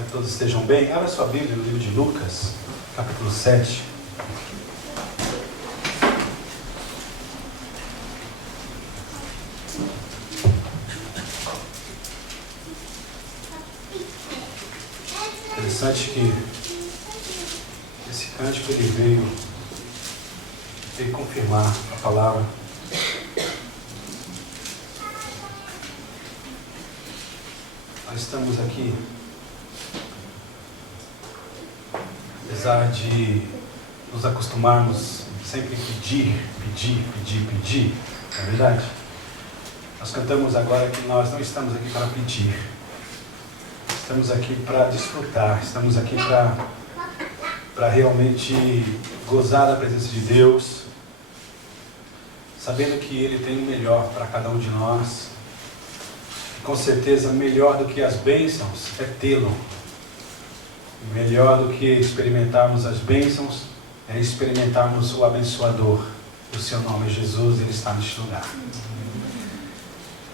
Espero que todos estejam bem. Abra sua Bíblia no livro de Lucas, capítulo 7. Interessante que esse cântico ele veio confirmar a palavra. Nós estamos aqui, apesar de nos acostumarmos sempre pedir, não é verdade? Nós cantamos agora que nós não estamos aqui para pedir, estamos aqui para desfrutar, estamos aqui para realmente gozar da presença de Deus, sabendo que Ele tem o melhor para cada um de nós. Com certeza, melhor do que as bênçãos é tê-lo. Melhor do que experimentarmos as bênçãos é experimentarmos o abençoador. O seu nome é Jesus, Ele está neste lugar.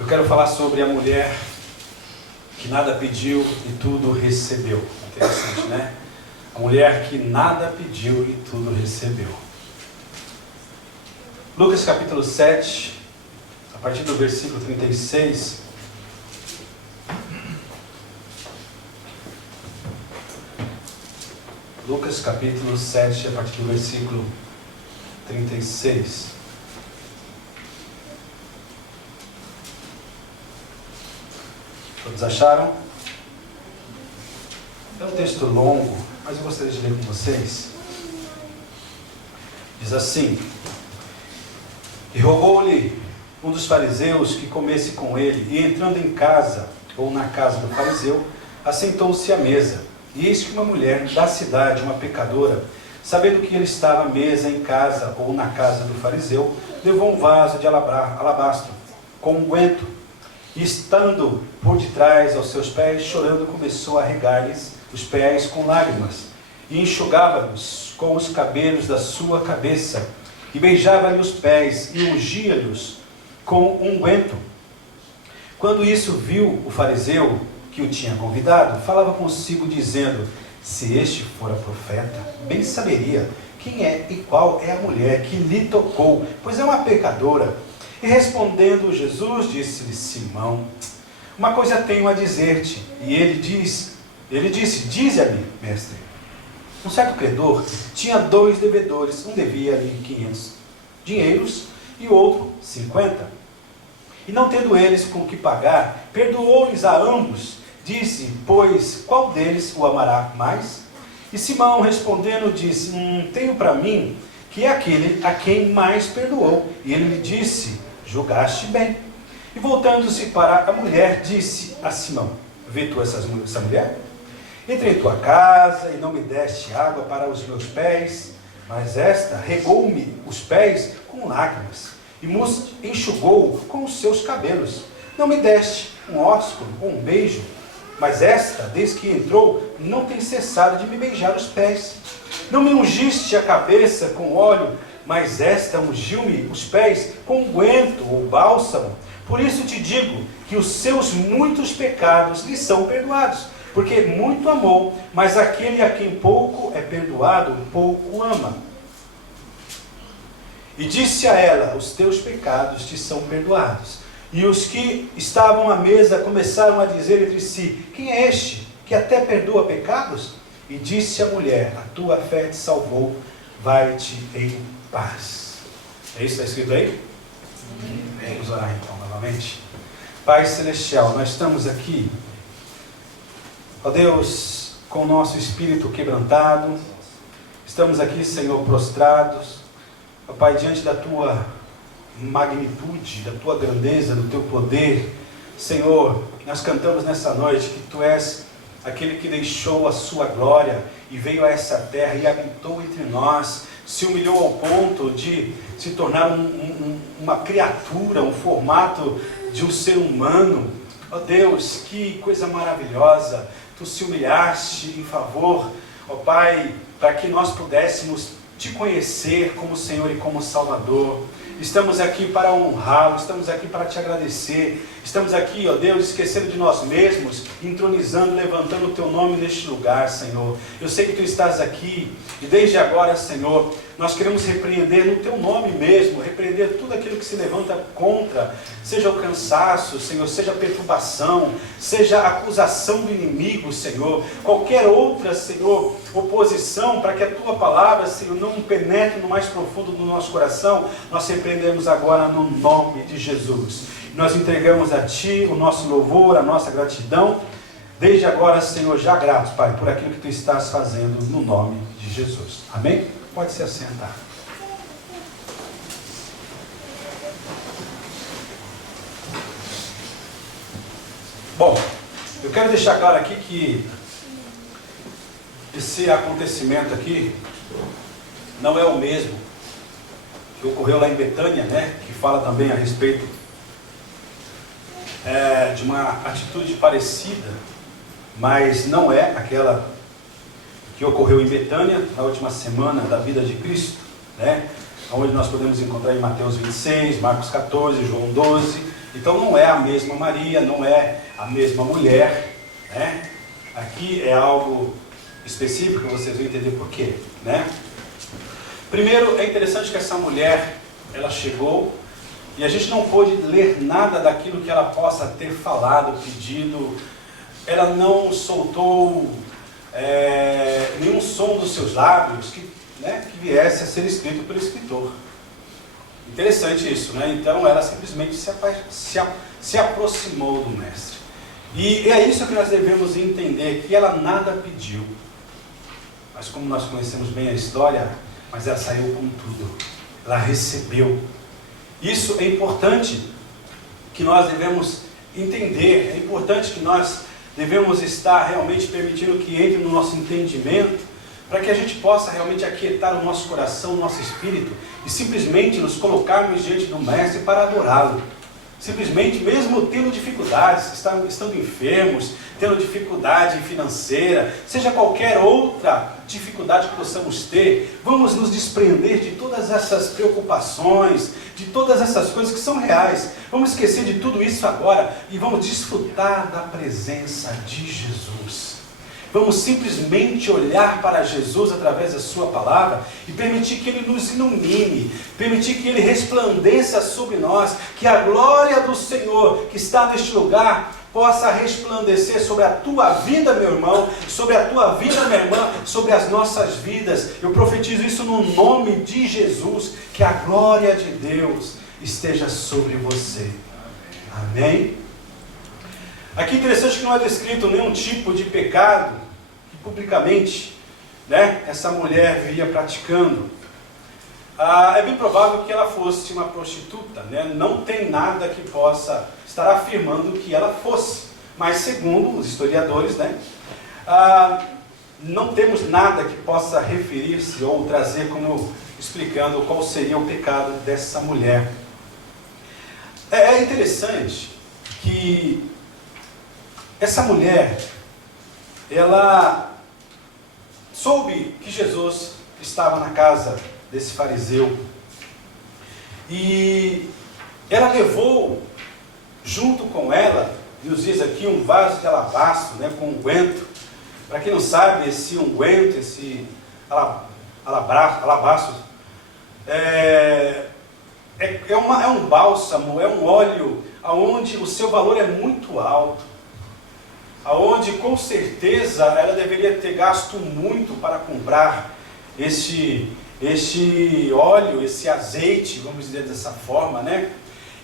Eu quero falar sobre a mulher que nada pediu e tudo recebeu. Interessante, né? A mulher que nada pediu e tudo recebeu. Lucas capítulo 7, a partir do versículo 36... Lucas capítulo 7, a partir do versículo 36. Todos acharam? É um texto longo, mas eu gostaria de ler com vocês. Diz assim: E rogou-lhe um dos fariseus que comesse com ele, e entrando em casa, ou na casa do fariseu, assentou-se à mesa. E eis que uma mulher da cidade, uma pecadora, sabendo que ele estava à mesa em casa ou na casa do fariseu, levou um vaso de alabastro com unguento, e estando por detrás aos seus pés, chorando, começou a regar-lhes os pés com lágrimas, e enxugava-lhes com os cabelos da sua cabeça, e beijava-lhe os pés, e ungia-lhes com unguento. Quando isso viu o fariseu, que o tinha convidado, falava consigo dizendo: se este fora profeta, bem saberia quem é e qual é a mulher que lhe tocou, pois é uma pecadora. E respondendo Jesus, disse-lhe: Simão, uma coisa tenho a dizer-te. E ele disse: dize-me, mestre. Um certo credor tinha 2 devedores, um devia-lhe 500 dinheiros e o outro 50. E não tendo eles com que pagar, perdoou-lhes a ambos. Disse, pois, qual deles o amará mais? E Simão, respondendo, disse: tenho para mim que é aquele a quem mais perdoou. E ele lhe disse: julgaste bem. E voltando-se para a mulher, disse a Simão: vê tu essa mulher? Entrei em tua casa e não me deste água para os meus pés, mas esta regou-me os pés com lágrimas e me enxugou com os seus cabelos. Não me deste um ósculo ou um beijo, mas esta, desde que entrou, não tem cessado de me beijar os pés. Não me ungiste a cabeça com óleo, mas esta ungiu-me os pés com unguento ou bálsamo. Por isso te digo que os seus muitos pecados lhe são perdoados, porque muito amou, mas aquele a quem pouco é perdoado, pouco ama. E disse a ela: os teus pecados te são perdoados. E os que estavam à mesa começaram a dizer entre si: quem é este que até perdoa pecados? E disse a mulher: a tua fé te salvou, vai-te em paz. É isso que está escrito aí? Vamos orar então novamente. Pai Celestial, nós estamos aqui, ó Deus, com o nosso espírito quebrantado. Estamos aqui, Senhor, prostrados, ó Pai, diante da tua magnitude, da tua grandeza, do teu poder. Senhor, nós cantamos nessa noite que tu és aquele que deixou a sua glória e veio a essa terra e habitou entre nós, se humilhou ao ponto de se tornar uma criatura, um formato de um ser humano. Ó Deus, que coisa maravilhosa, tu se humilhaste em favor, ó Pai, para que nós pudéssemos te conhecer como Senhor e como Salvador. estamos aqui para honrá-lo, estamos aqui para te agradecer, estamos aqui, ó Deus, esquecendo de nós mesmos, entronizando, levantando o teu nome neste lugar, Senhor. Eu sei que tu estás aqui, e desde agora, Senhor, nós queremos repreender no teu nome mesmo, repreender tudo aquilo que se levanta contra, seja o cansaço, Senhor, seja a perturbação, seja a acusação do inimigo, Senhor, qualquer outra, Senhor, oposição, para que a tua palavra, Senhor, não penetre no mais profundo do nosso coração. Nós repreendemos agora no nome de Jesus. Nós entregamos a ti o nosso louvor, a nossa gratidão, desde agora, Senhor, já gratos, Pai, por aquilo que tu estás fazendo no nome de Jesus. Amém? Pode se assentar. Bom, eu quero deixar claro aqui que esse acontecimento aqui não é o mesmo que ocorreu lá em Betânia, né? Que fala também a respeito de uma atitude parecida, mas não é aquela que ocorreu em Betânia na última semana da vida de Cristo, né? Onde nós podemos encontrar em Mateus 26, Marcos 14, João 12. Então não é a mesma Maria, não é a mesma mulher, né? Aqui é algo específico, vocês vão entender por quê, né? Primeiro, é interessante que essa mulher, ela chegou e a gente não pôde ler nada daquilo que ela possa ter falado, pedido. Ela não soltou nenhum som dos seus lábios que viesse a ser escrito pelo escritor. Interessante isso, né? Então ela simplesmente se aproximou do mestre. E é isso que nós devemos entender, que ela nada pediu. Mas como nós conhecemos bem a história, mas ela saiu com tudo. Ela recebeu. Isso é importante que nós devemos entender, é importante que nós devemos estar realmente permitindo que entre no nosso entendimento, para que a gente possa realmente aquietar o nosso coração, o nosso espírito, e simplesmente nos colocarmos diante do Mestre para adorá-lo. Simplesmente, mesmo tendo dificuldades, estando enfermos, tendo dificuldade financeira, seja qualquer outra dificuldade que possamos ter, vamos nos desprender de todas essas preocupações, de todas essas coisas que são reais. Vamos esquecer de tudo isso agora e vamos desfrutar da presença de Jesus. Vamos simplesmente olhar para Jesus através da sua palavra e permitir que Ele nos ilumine, permitir que Ele resplandeça sobre nós, que a glória do Senhor que está neste lugar possa resplandecer sobre a tua vida, meu irmão, sobre a tua vida, minha irmã, sobre as nossas vidas. Eu profetizo isso no nome de Jesus, que a glória de Deus esteja sobre você. Amém? Aqui é interessante que não é descrito nenhum tipo de pecado que publicamente, né, essa mulher viria praticando. É bem provável que ela fosse uma prostituta, né? Não tem nada que possa estar afirmando que ela fosse, mas segundo os historiadores, né, não temos nada que possa referir-se ou trazer como explicando qual seria o pecado dessa mulher. É interessante que essa mulher, ela soube que Jesus estava na casa desse fariseu e ela levou junto com ela, nos diz aqui, um vaso de alabastro, né, com unguento. Para quem não sabe, esse unguento, esse alabastro, é um bálsamo, é um óleo onde o seu valor é muito alto, aonde com certeza ela deveria ter gasto muito para comprar este óleo, esse azeite, vamos dizer dessa forma, né?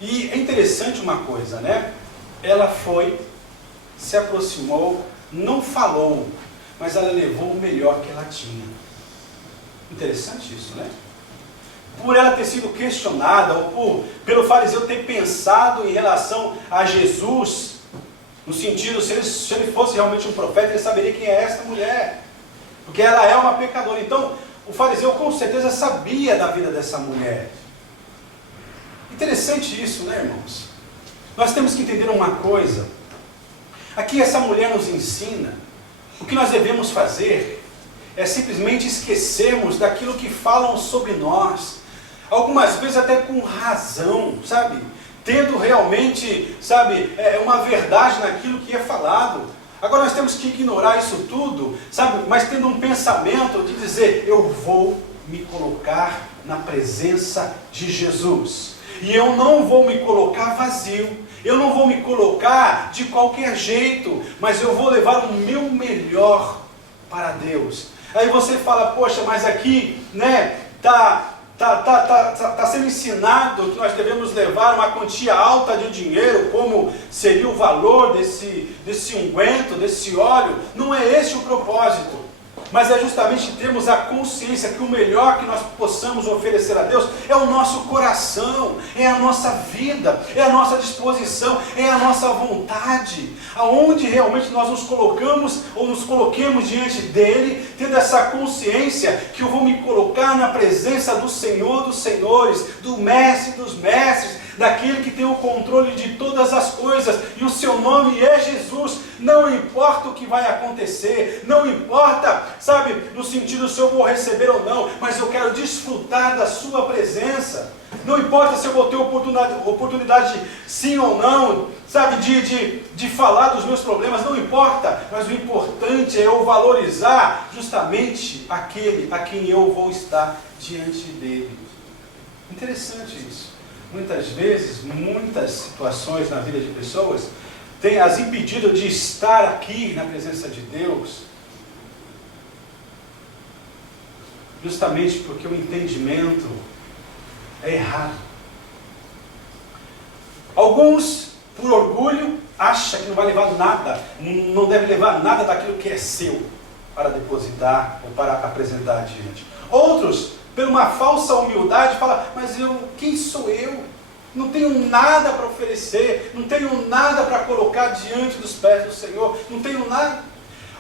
E é interessante uma coisa, né? Ela foi, se aproximou, não falou, mas ela levou o melhor que ela tinha. Interessante isso, né? Por ela ter sido questionada, ou pelo fariseu ter pensado em relação a Jesus, no sentido, se ele fosse realmente um profeta, ele saberia quem é esta mulher, porque ela é uma pecadora. Então, o fariseu com certeza sabia da vida dessa mulher. Interessante isso, né, irmãos? Nós temos que entender uma coisa. Aqui essa mulher nos ensina, o que nós devemos fazer é simplesmente esquecermos daquilo que falam sobre nós, algumas vezes até com razão, sabe? Tendo realmente, sabe, uma verdade naquilo que é falado. Agora nós temos que ignorar isso tudo, sabe? Mas tendo um pensamento de dizer, eu vou me colocar na presença de Jesus. E eu não vou me colocar vazio. Eu não vou me colocar de qualquer jeito, mas eu vou levar o meu melhor para Deus. Aí você fala, poxa, mas aqui, né, tá sendo ensinado que nós devemos levar uma quantia alta de dinheiro, como seria o valor desse unguento, desse óleo. Não é esse o propósito, mas é justamente termos a consciência que o melhor que nós possamos oferecer a Deus é o nosso coração, é a nossa vida, é a nossa disposição, é a nossa vontade, aonde realmente nós nos colocamos ou nos coloquemos diante dele, tendo essa consciência que eu vou me colocar na presença do Senhor dos Senhores, do Mestre dos Mestres, daquele que tem o controle de todas as coisas, e o seu nome é Jesus. Não importa o que vai acontecer, não importa, sabe, no sentido se eu vou receber ou não, mas eu quero desfrutar da sua presença. Não importa se eu vou ter oportunidade sim ou não, sabe, de falar dos meus problemas, não importa, mas o importante é eu valorizar justamente aquele a quem eu vou estar diante dele. Interessante isso. Muitas vezes, muitas situações na vida de pessoas têm as impedido de estar aqui na presença de Deus, justamente porque o entendimento é errado. Alguns, por orgulho, acham que não vai levar nada, não deve levar nada daquilo que é seu para depositar ou para apresentar adiante. Outros, por uma falsa humildade, falam, mas quem sou eu? Não tenho nada para oferecer, não tenho nada para colocar diante dos pés do Senhor, não tenho nada.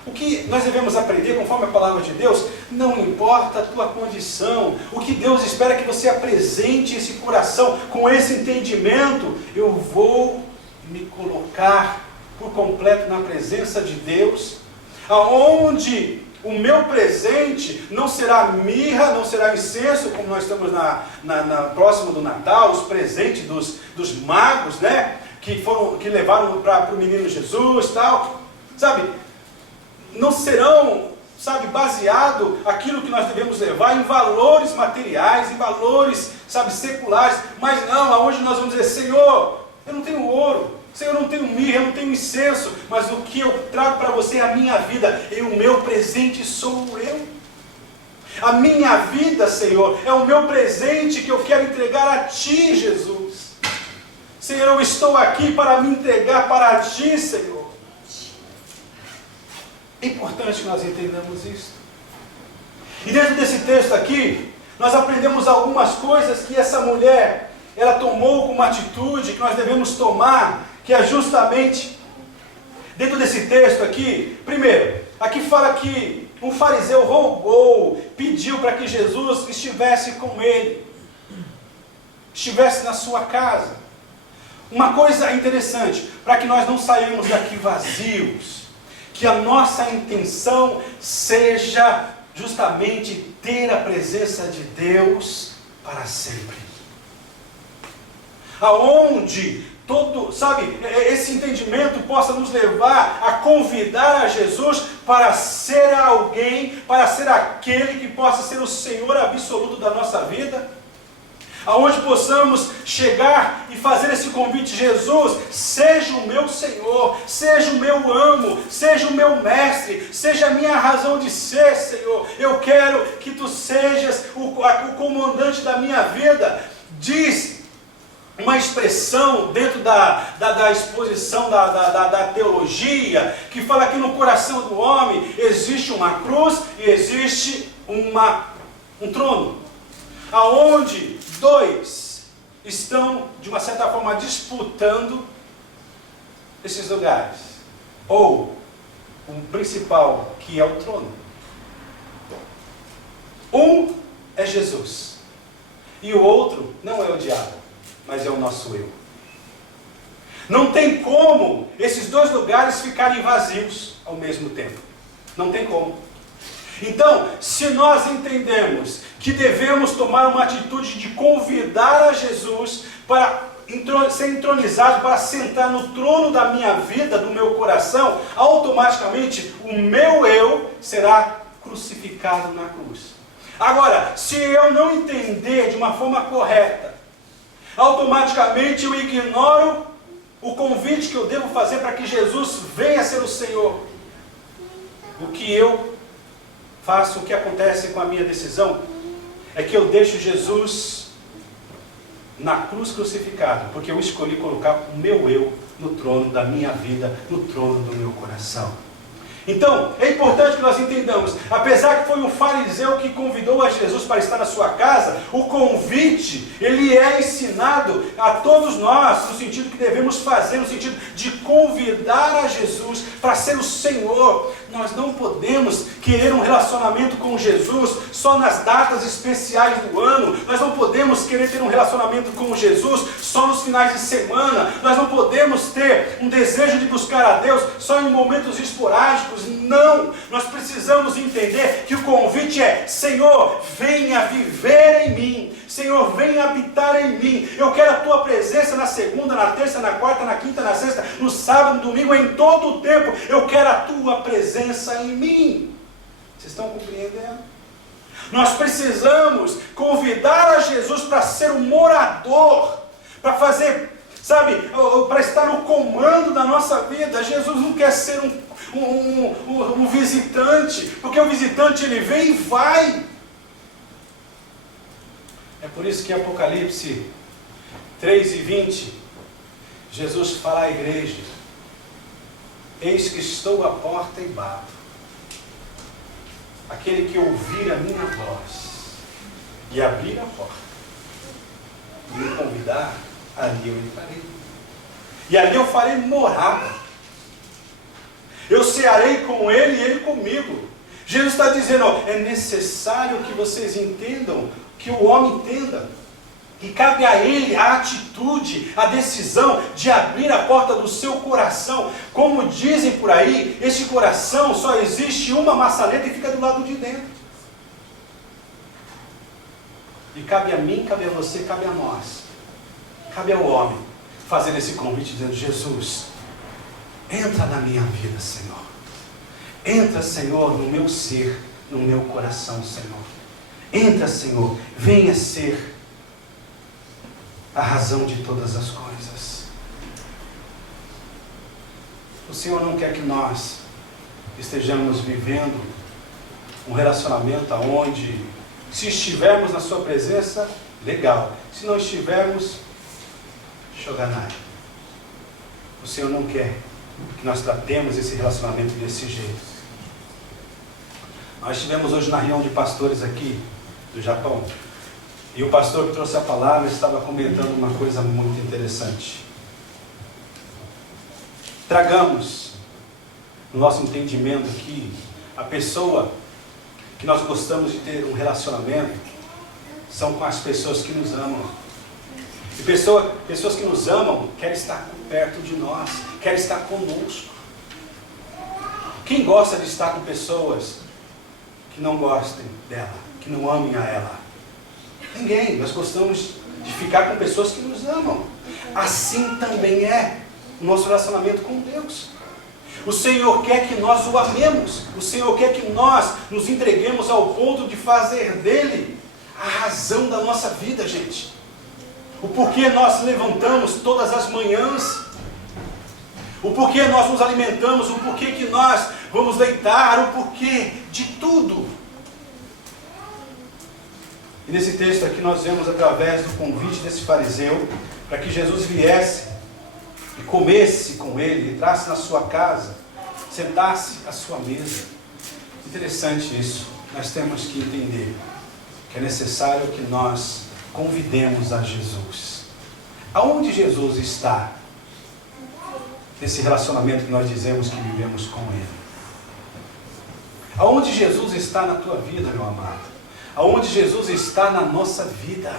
O que nós devemos aprender, conforme a palavra de Deus, não importa a tua condição, o que Deus espera é que você apresente esse coração com esse entendimento. Eu vou me colocar por completo na presença de Deus, aonde o meu presente não será mirra, não será incenso, como nós estamos próximo do Natal, os presentes dos magos, né? Que levaram para o menino Jesus e tal, sabe? Não serão, sabe, baseado aquilo que nós devemos levar em valores materiais, em valores, sabe, seculares, mas não, aonde nós vamos dizer, Senhor, eu não tenho ouro, Senhor, eu não tenho mirra, eu não tenho incenso, mas o que eu trago para você é a minha vida, e o meu presente sou eu. A minha vida, Senhor, é o meu presente que eu quero entregar a Ti, Jesus. Senhor, eu estou aqui para me entregar para Ti, Senhor. É importante que nós entendamos isso. E dentro desse texto aqui, nós aprendemos algumas coisas que essa mulher, ela tomou como atitude, que nós devemos tomar, que é justamente, dentro desse texto aqui, primeiro, aqui fala que um fariseu rogou, pediu para que Jesus estivesse com ele, estivesse na sua casa. Uma coisa interessante, para que nós não saímos daqui vazios, que a nossa intenção seja justamente ter a presença de Deus para sempre. Aonde sabe, esse entendimento possa nos levar a convidar a Jesus para ser alguém, para ser aquele que possa ser o Senhor absoluto da nossa vida, aonde possamos chegar e fazer esse convite, Jesus, seja o meu Senhor, seja o meu amo, seja o meu mestre, seja a minha razão de ser, Senhor, eu quero que Tu sejas o comandante da minha vida. Diz uma expressão dentro da exposição da teologia, que fala que no coração do homem existe uma cruz e existe um trono, aonde dois estão, de uma certa forma, disputando esses lugares, ou o principal, que é o trono. Um é Jesus, e o outro não é o diabo, mas é o nosso eu. Não tem como esses dois lugares ficarem vazios ao mesmo tempo. Não tem como. Então, se nós entendemos que devemos tomar uma atitude de convidar a Jesus para ser entronizado, para sentar no trono da minha vida, do meu coração, automaticamente o meu eu será crucificado na cruz. Agora, se eu não entender de uma forma correta, automaticamente eu ignoro o convite que eu devo fazer para que Jesus venha ser o Senhor. O que eu faço, o que acontece com a minha decisão, é que eu deixo Jesus na cruz crucificado, porque eu escolhi colocar o meu eu no trono da minha vida, no trono do meu coração. Então, é importante que nós entendamos, apesar que foi um fariseu que convidou a Jesus para estar na sua casa, o convite, ele é ensinado a todos nós, no sentido que devemos fazer, no sentido de convidar a Jesus para ser o Senhor. Nós não podemos querer um relacionamento com Jesus só nas datas especiais do ano. Nós não podemos querer ter um relacionamento com Jesus só nos finais de semana. Nós não podemos ter um desejo de buscar a Deus só em momentos esporádicos. Não! Nós precisamos entender que o convite é: Senhor, venha viver em mim. Senhor, venha habitar em mim. Eu quero a tua presença na segunda, na terça, na quarta, na quinta, na sexta, no sábado, no domingo, em todo o tempo. Eu quero a tua presença em mim. Vocês estão compreendendo? Nós precisamos convidar a Jesus para ser o morador, para fazer, sabe, para estar no comando da nossa vida. Jesus não quer ser um visitante, porque o visitante ele vem e vai. É por isso que em Apocalipse 3:20, Jesus fala à igreja: eis que estou à porta e bato. Aquele que ouvir a minha voz e abrir a porta e me convidar, ali eu entrarei. E ali eu farei morada. Eu cearei com ele e ele comigo. Jesus está dizendo: ó, é necessário que vocês entendam, que o homem entenda, que cabe a ele a atitude, a decisão de abrir a porta do seu coração. Como dizem por aí, este coração só existe uma maçaneta e fica do lado de dentro. E cabe a mim, cabe a você, cabe a nós, cabe ao homem fazer esse convite dizendo: Jesus, entra na minha vida, Senhor. Entra, Senhor, no meu ser, no meu coração, Senhor. Entra, Senhor, venha ser a razão de todas as coisas. O Senhor não quer que nós estejamos vivendo um relacionamento onde, se estivermos na sua presença, legal. Se não estivermos, shoganai. O Senhor não quer que nós tratemos esse relacionamento desse jeito. Nós estivemos hoje na reunião de pastores aqui do Japão, e o pastor que trouxe a palavra estava comentando uma coisa muito interessante. Tragamos no nosso entendimento aqui, a pessoa que nós gostamos de ter um relacionamento são com as pessoas que nos amam. E pessoas que nos amam querem estar perto de nós, querem estar conosco. Quem gosta de estar com pessoas que não gostem dela, que não amem a ela? Ninguém. Nós gostamos de ficar com pessoas que nos amam. Assim também é o nosso relacionamento com Deus. O Senhor quer que nós o amemos. O Senhor quer que nós nos entreguemos ao ponto de fazer dele a razão da nossa vida, gente. O porquê nós levantamos todas as manhãs, o porquê nós nos alimentamos, o porquê que nós vamos deitar, o porquê de tudo. E nesse texto aqui nós vemos, através do convite desse fariseu, para que Jesus viesse e comesse com ele, entrasse na sua casa, sentasse à sua mesa. Interessante isso. Nós temos que entender que é necessário que nós convidemos a Jesus. Aonde Jesus está nesse relacionamento que nós dizemos que vivemos com Ele? Aonde Jesus está na tua vida, meu amado? Aonde Jesus está na nossa vida?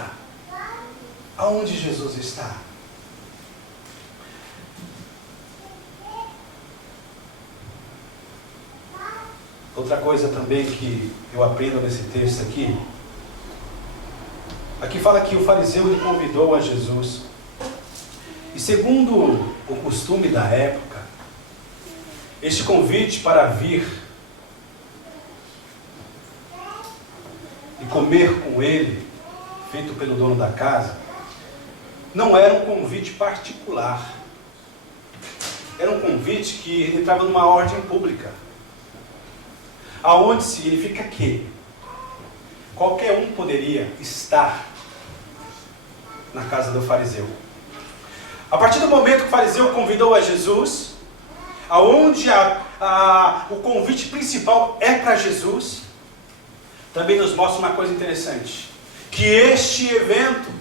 Aonde Jesus está? Outra coisa também que eu aprendo nesse texto aqui fala que o fariseu ele convidou a Jesus. E segundo o costume da época, este convite para vir e comer com ele, feito pelo dono da casa, não era um convite particular. Era um convite que entrava numa ordem pública. Aonde significa que qualquer um poderia estar na casa do fariseu. A partir do momento que o fariseu convidou a Jesus, aonde o convite principal é para Jesus, também nos mostra uma coisa interessante, que este evento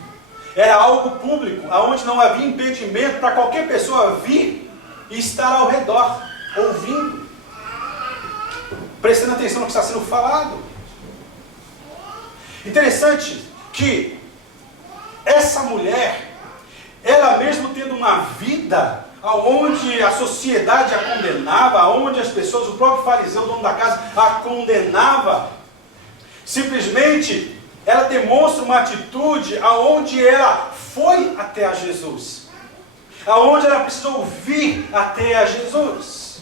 era algo público, aonde não havia impedimento para qualquer pessoa vir e estar ao redor, ouvindo, prestando atenção no que está sendo falado. Interessante que essa mulher, ela mesmo tendo uma vida aonde a sociedade a condenava, aonde as pessoas, o próprio fariseu, o dono da casa, a condenava, simplesmente ela demonstra uma atitude aonde ela foi até a Jesus, aonde ela precisou vir até a Jesus.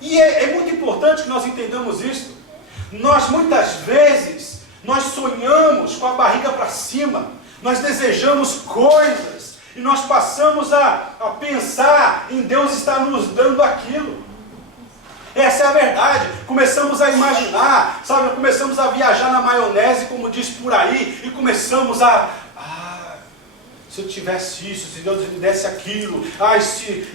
E é muito importante que nós entendamos isso. Nós muitas vezes, nós sonhamos com a barriga para cima, nós desejamos coisas, e nós passamos a pensar em Deus estar nos dando aquilo. Essa é a verdade. Começamos a imaginar, sabe? Começamos a viajar na maionese, como diz por aí, e começamos se eu tivesse isso, se Deus me desse aquilo,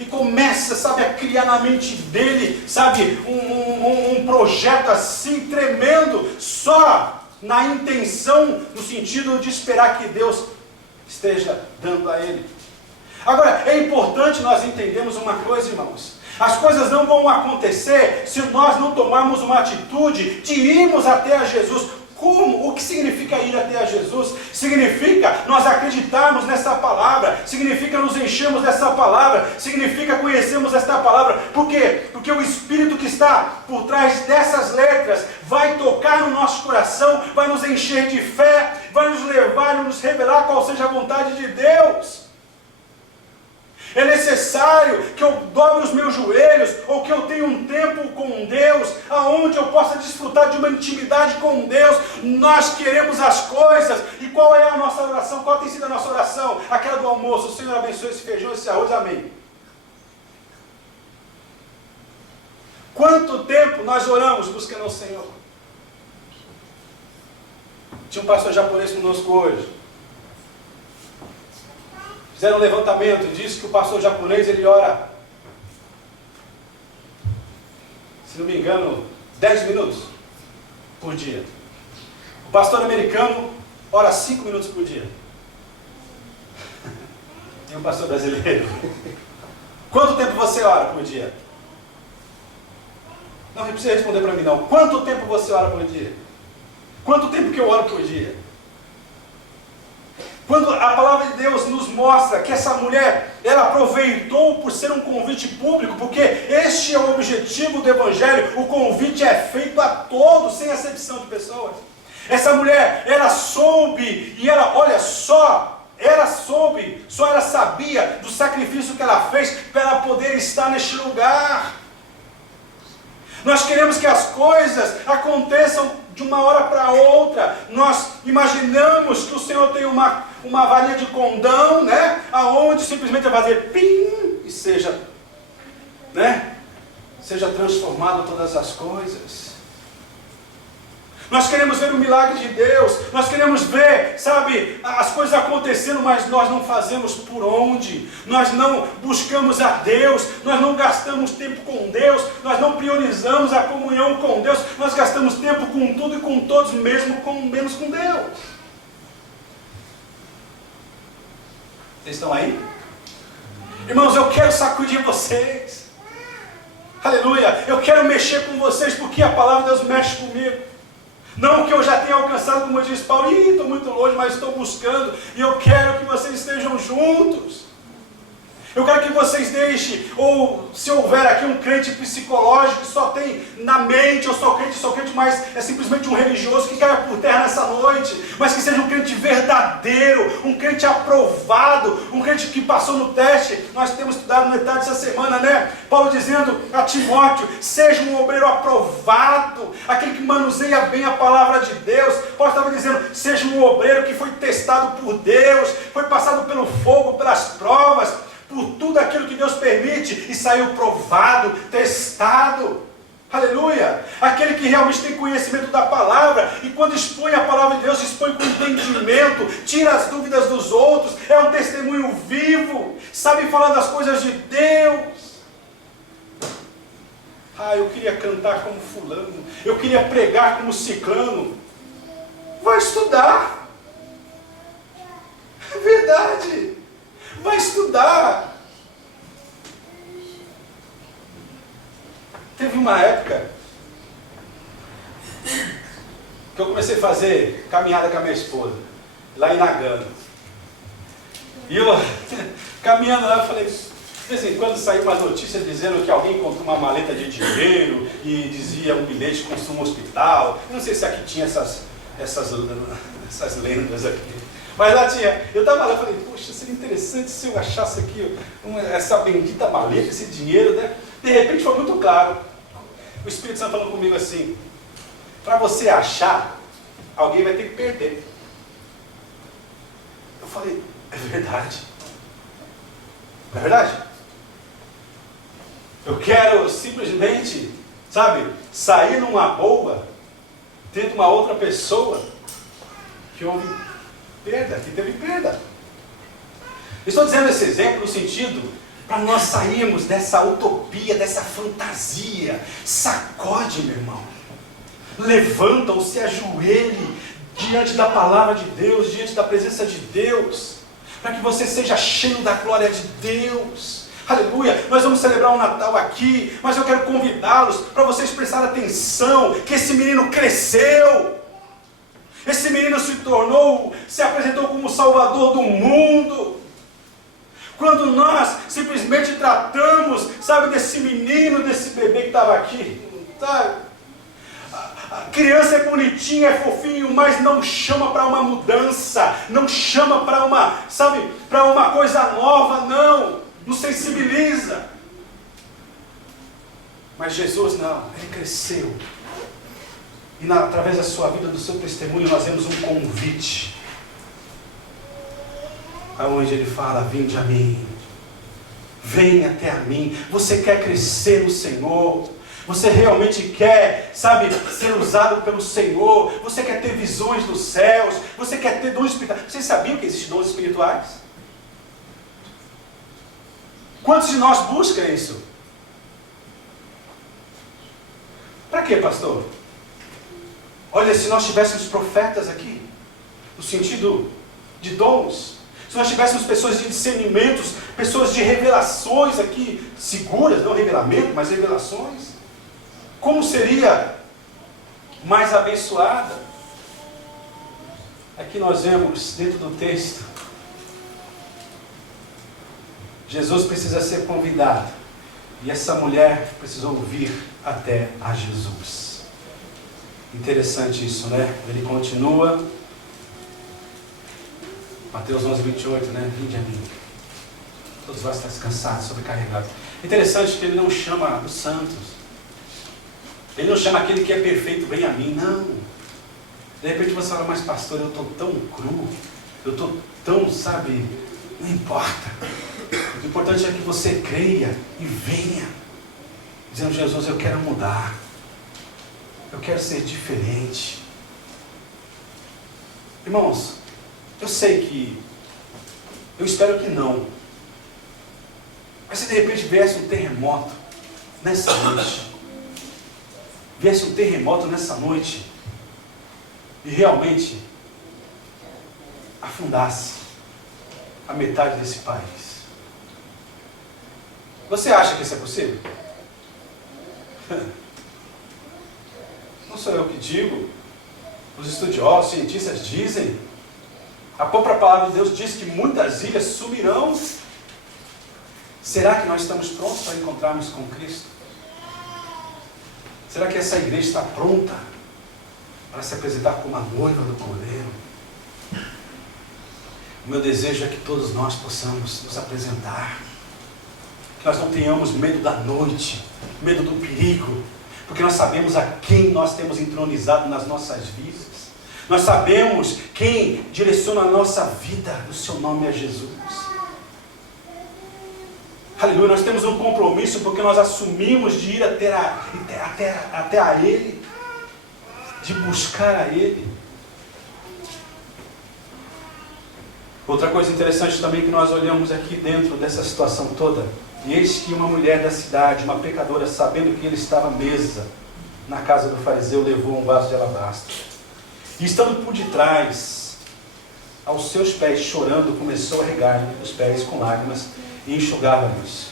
e começa, sabe, a criar na mente dele, sabe, um projeto assim tremendo, só na intenção, no sentido de esperar que Deus esteja dando a ele. Agora, é importante nós entendermos uma coisa, irmãos. As coisas não vão acontecer se nós não tomarmos uma atitude de irmos até a Jesus. Como? O que significa ir até a Jesus? Significa nós acreditarmos nessa palavra, significa nos enchermos dessa palavra, significa conhecermos esta palavra. Por quê? Porque o Espírito que está por trás dessas letras vai tocar no nosso coração, vai nos encher de fé, vai nos levar e nos revelar qual seja a vontade de Deus. É necessário que eu dobre os meus joelhos, ou que eu tenha um tempo com Deus, aonde eu possa desfrutar de uma intimidade com Deus. Nós queremos as coisas, e qual é a nossa oração? Qual tem sido a nossa oração? Aquela do almoço: o Senhor abençoe esse feijão, esse arroz, amém. Quanto tempo nós oramos buscando ao Senhor? Tinha um pastor japonês conosco hoje. Fizeram um levantamento, disse que o pastor japonês ele ora, se não me engano, 10 minutos por dia. O pastor americano ora 5 minutos por dia. E o pastor brasileiro? Quanto tempo você ora por dia? Não precisa responder para mim não. Quanto tempo você ora por dia? Quanto tempo que eu oro por dia? Quando a palavra de Deus nos mostra que essa mulher, ela aproveitou por ser um convite público, porque este é o objetivo do Evangelho, o convite é feito a todos, sem acepção de pessoas. Essa mulher, ela soube, e ela, olha só, ela soube, só ela sabia do sacrifício que ela fez para ela poder estar neste lugar. Nós queremos que as coisas aconteçam de uma hora para outra. Nós imaginamos que o Senhor tem uma varinha de condão, né? Aonde simplesmente vai fazer pim e seja transformado todas as coisas. Nós queremos ver o milagre de Deus, nós queremos ver, sabe, as coisas acontecendo, mas nós não fazemos por onde, nós não buscamos a Deus, nós não gastamos tempo com Deus, nós não priorizamos a comunhão com Deus, nós gastamos tempo com tudo e com todos, menos com Deus. Vocês estão aí? Irmãos, eu quero sacudir vocês, aleluia, eu quero mexer com vocês, porque a palavra de Deus mexe comigo. Não que eu já tenha alcançado, como diz Paulo, estou muito longe, mas estou buscando, e eu quero que vocês estejam juntos. Eu quero que vocês deixem, ou se houver aqui um crente psicológico que só tem na mente, eu sou crente, mas é simplesmente um religioso que cai por terra nessa noite, mas que seja um crente verdadeiro, um crente aprovado, um crente que passou no teste. Nós temos estudado metade dessa semana, né? Paulo dizendo a Timóteo, seja um obreiro aprovado, aquele que manuseia bem a palavra de Deus. Paulo estava dizendo, seja um obreiro que foi testado por Deus, foi passado pelo fogo, pelas provas, por tudo aquilo que Deus permite, e saiu provado, testado. Aleluia! Aquele que realmente tem conhecimento da palavra, e quando expõe a palavra de Deus, expõe com entendimento, tira as dúvidas dos outros, é um testemunho vivo, sabe falar das coisas de Deus. Eu queria cantar como fulano, eu queria pregar como ciclano. Vai estudar. É verdade. Vai estudar. Teve uma época que eu comecei a fazer caminhada com a minha esposa, lá em Nagano. E eu, caminhando lá, eu falei, de vez em quando saiu uma notícia dizendo que alguém encontrou uma maleta de dinheiro e dizia um bilhete com um hospital. Eu não sei se aqui tinha essas lendas aqui. Mas lá tinha, eu estava lá e falei, poxa, seria interessante se eu achasse aqui essa bendita maleta, esse dinheiro, né? De repente foi muito claro. O Espírito Santo falou comigo assim, para você achar, alguém vai ter que perder. Eu falei, é verdade. É verdade? Eu quero simplesmente, sair numa boa, tendo uma outra pessoa que houve perda, que teve perda. Estou dizendo esse exemplo no sentido para nós sairmos dessa utopia, dessa fantasia. Sacode, meu irmão. Levanta ou se ajoelhe diante da palavra de Deus, diante da presença de Deus, para que você seja cheio da glória de Deus. Aleluia, nós vamos celebrar o Natal aqui, mas eu quero convidá-los para vocês prestarem atenção, que esse menino cresceu. Esse menino se apresentou como o Salvador do mundo. Quando nós simplesmente tratamos, desse menino, desse bebê que estava aqui, A criança é bonitinha, é fofinho, mas não chama para uma mudança, não chama para uma coisa nova, não sensibiliza. Mas Jesus não, ele cresceu. E através da sua vida, do seu testemunho, nós vemos um convite. Aonde ele fala, vinde a mim. Venha até a mim. Você quer crescer no Senhor. Você realmente quer, ser usado pelo Senhor. Você quer ter visões dos céus. Você quer ter dons espirituais. Vocês sabiam que existem dons espirituais? Quantos de nós buscam isso? Para quê, pastor? Olha, se nós tivéssemos profetas aqui, no sentido de dons, se nós tivéssemos pessoas de discernimentos, pessoas de revelações aqui, seguras, não revelamento, mas revelações, como seria mais abençoada? Aqui nós vemos, dentro do texto, Jesus precisa ser convidado, e essa mulher precisou vir até a Jesus. Interessante isso, né? Ele continua, Mateus 11, 28, né? Vinde a mim, todos vós estáis cansados, sobrecarregados. Interessante que ele não chama os santos, ele não chama aquele que é perfeito, vem a mim, não. De repente você fala, mas pastor, eu estou tão cru, eu estou tão, não importa. O importante é que você creia e venha, dizendo, Jesus, eu quero mudar. Eu quero ser diferente. Irmãos, eu sei que, eu espero que não, mas se de repente viesse um terremoto nessa noite, e realmente afundasse a metade desse país, você acha que isso é possível? Não sou eu que digo, os estudiosos, cientistas dizem, a própria palavra de Deus diz que muitas ilhas sumirão. Será que nós estamos prontos para encontrarmos com Cristo? Será que essa igreja está pronta para se apresentar como a noiva do Cordeiro? O meu desejo é que todos nós possamos nos apresentar, que nós não tenhamos medo da noite, medo do perigo, porque nós sabemos a quem nós temos entronizado nas nossas vidas. Nós sabemos quem direciona a nossa vida. O seu nome é Jesus. Aleluia, nós temos um compromisso porque nós assumimos de ir até a Ele, de buscar a Ele. Outra coisa interessante também que nós olhamos aqui dentro dessa situação toda, e eis que uma mulher da cidade, uma pecadora, sabendo que ele estava à mesa na casa do fariseu, levou um vaso de alabastro. E estando por detrás, aos seus pés, chorando, começou a regar-lhe os pés com lágrimas e enxugava-lhes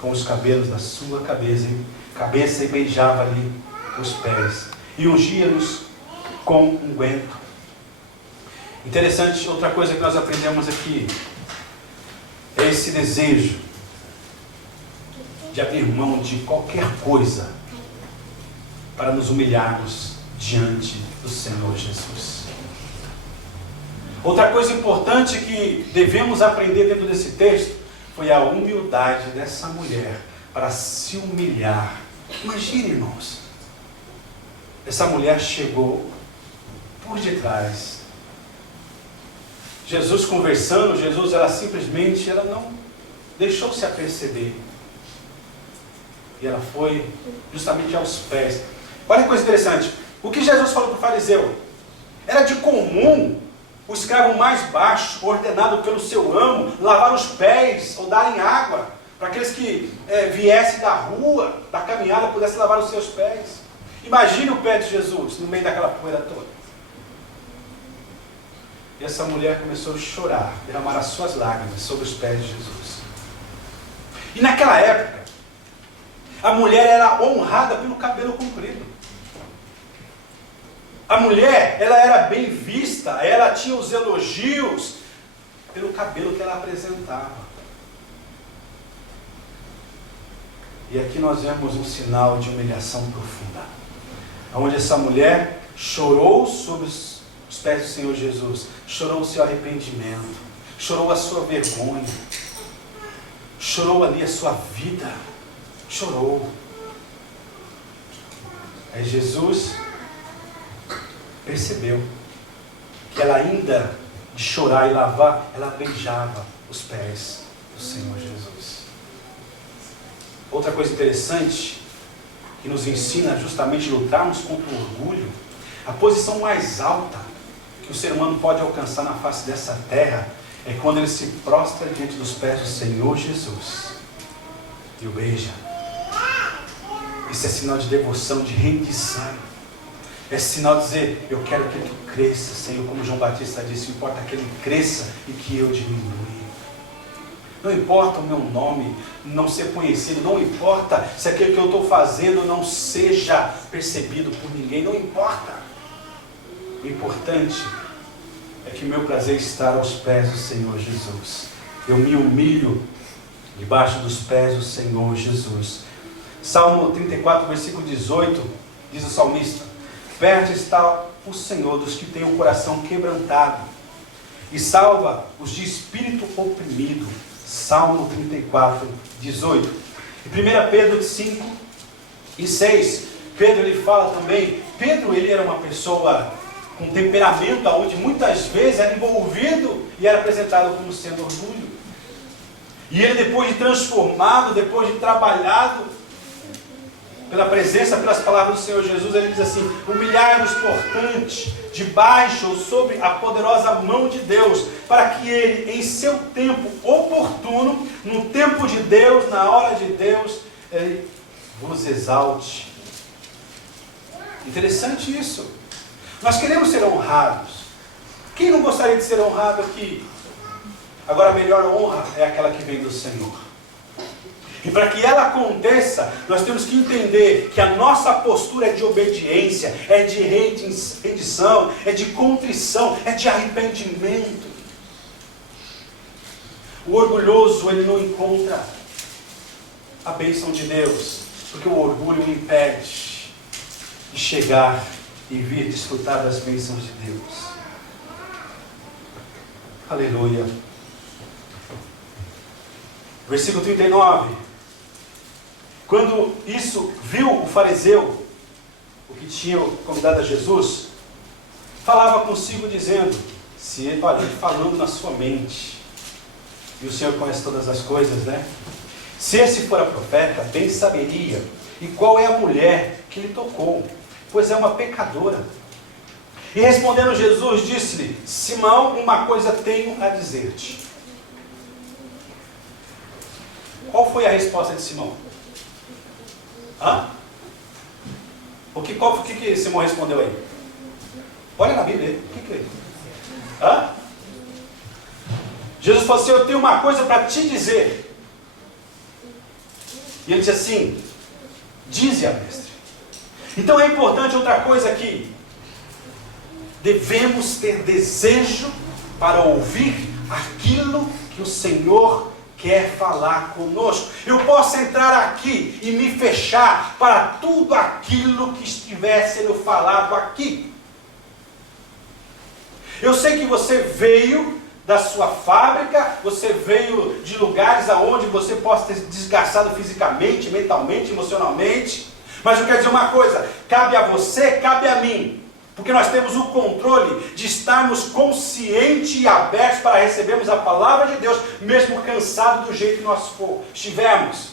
com os cabelos da sua cabeça e beijava-lhe os pés e ungia-nos com unguento. Interessante, outra coisa que nós aprendemos aqui é esse desejo de abrir mão de qualquer coisa para nos humilharmos diante do Senhor Jesus. Outra coisa importante que devemos aprender dentro desse texto foi a humildade dessa mulher para se humilhar. Imagine, irmãos, essa mulher chegou por detrás, Jesus conversando, ela não deixou-se aperceber. E ela foi justamente aos pés. Olha que coisa interessante. O que Jesus falou para o fariseu? Era de comum o escravo mais baixo, ordenado pelo seu amo, lavar os pés ou darem água para aqueles que viessem da rua, da caminhada, pudessem lavar os seus pés. Imagine o pé de Jesus no meio daquela poeira toda. E essa mulher começou a chorar, derramar as suas lágrimas sobre os pés de Jesus. E naquela época, a mulher era honrada pelo cabelo comprido. A mulher, ela era bem vista, ela tinha os elogios pelo cabelo que ela apresentava. E aqui nós vemos um sinal de humilhação profunda, onde essa mulher chorou sobre os pés do Senhor Jesus, chorou o seu arrependimento, chorou a sua vergonha, chorou ali a sua vida, chorou. Aí Jesus percebeu que ela, ainda de chorar e lavar, ela beijava os pés do Senhor Jesus. Outra coisa interessante que nos ensina justamente a lutarmos contra o orgulho, a posição mais alta que o ser humano pode alcançar na face dessa terra é quando ele se prostra diante dos pés do Senhor Jesus e o beija. Isso é sinal de devoção, de rendição. É sinal de dizer, eu quero que tu cresça, Senhor, como João Batista disse, importa que ele cresça e que eu diminua. Não importa o meu nome não ser conhecido, não importa se aquilo que eu estou fazendo não seja percebido por ninguém, não importa. O importante é que o meu prazer está aos pés do Senhor Jesus. Eu me humilho debaixo dos pés do Senhor Jesus. Salmo 34, versículo 18, diz o salmista: perto está o Senhor dos que têm o coração quebrantado e salva os de espírito oprimido. Salmo 34, 18. E 1 Pedro 5 e 6, Pedro ele fala também, Pedro ele era uma pessoa com temperamento onde muitas vezes era envolvido e era apresentado como sendo orgulho. E ele, depois de transformado, depois de trabalhado pela presença, pelas palavras do Senhor Jesus, ele diz assim: humilhai-vos, portanto, debaixo ou sobre a poderosa mão de Deus, para que Ele, em seu tempo oportuno, no tempo de Deus, na hora de Deus, Ele vos exalte. Interessante isso. Nós queremos ser honrados. Quem não gostaria de ser honrado aqui? Agora, a melhor honra é aquela que vem do Senhor. E para que ela aconteça, nós temos que entender que a nossa postura é de obediência, é de rendição, é de contrição, é de arrependimento. O orgulhoso, ele não encontra a bênção de Deus, porque o orgulho o impede de chegar e vir desfrutar das bênçãos de Deus. Aleluia. Versículo 39. Quando isso viu o fariseu, o que tinha convidado a Jesus, falava consigo dizendo, se ele, olha, falando na sua mente, e o Senhor conhece todas as coisas, né? Se esse fora profeta, bem saberia, e qual é a mulher que lhe tocou, pois é uma pecadora. E respondendo Jesus, disse-lhe, Simão, uma coisa tenho a dizer-te. Qual foi a resposta de Simão? O que Simão respondeu aí? Olha na Bíblia aí. O que é? Jesus falou assim, eu tenho uma coisa para te dizer. E ele disse assim, dize-a, mestre. Então é importante outra coisa aqui. Devemos ter desejo para ouvir aquilo que o Senhor quer falar conosco. Eu posso entrar aqui e me fechar para tudo aquilo que estiver sendo falado aqui. Eu sei que você veio da sua fábrica, você veio de lugares aonde você possa ter desgastado fisicamente, mentalmente, emocionalmente, mas eu quero dizer uma coisa, cabe a você, cabe a mim, porque nós temos o controle de estarmos conscientes e abertos para recebermos a palavra de Deus, mesmo cansado do jeito que nós estivermos.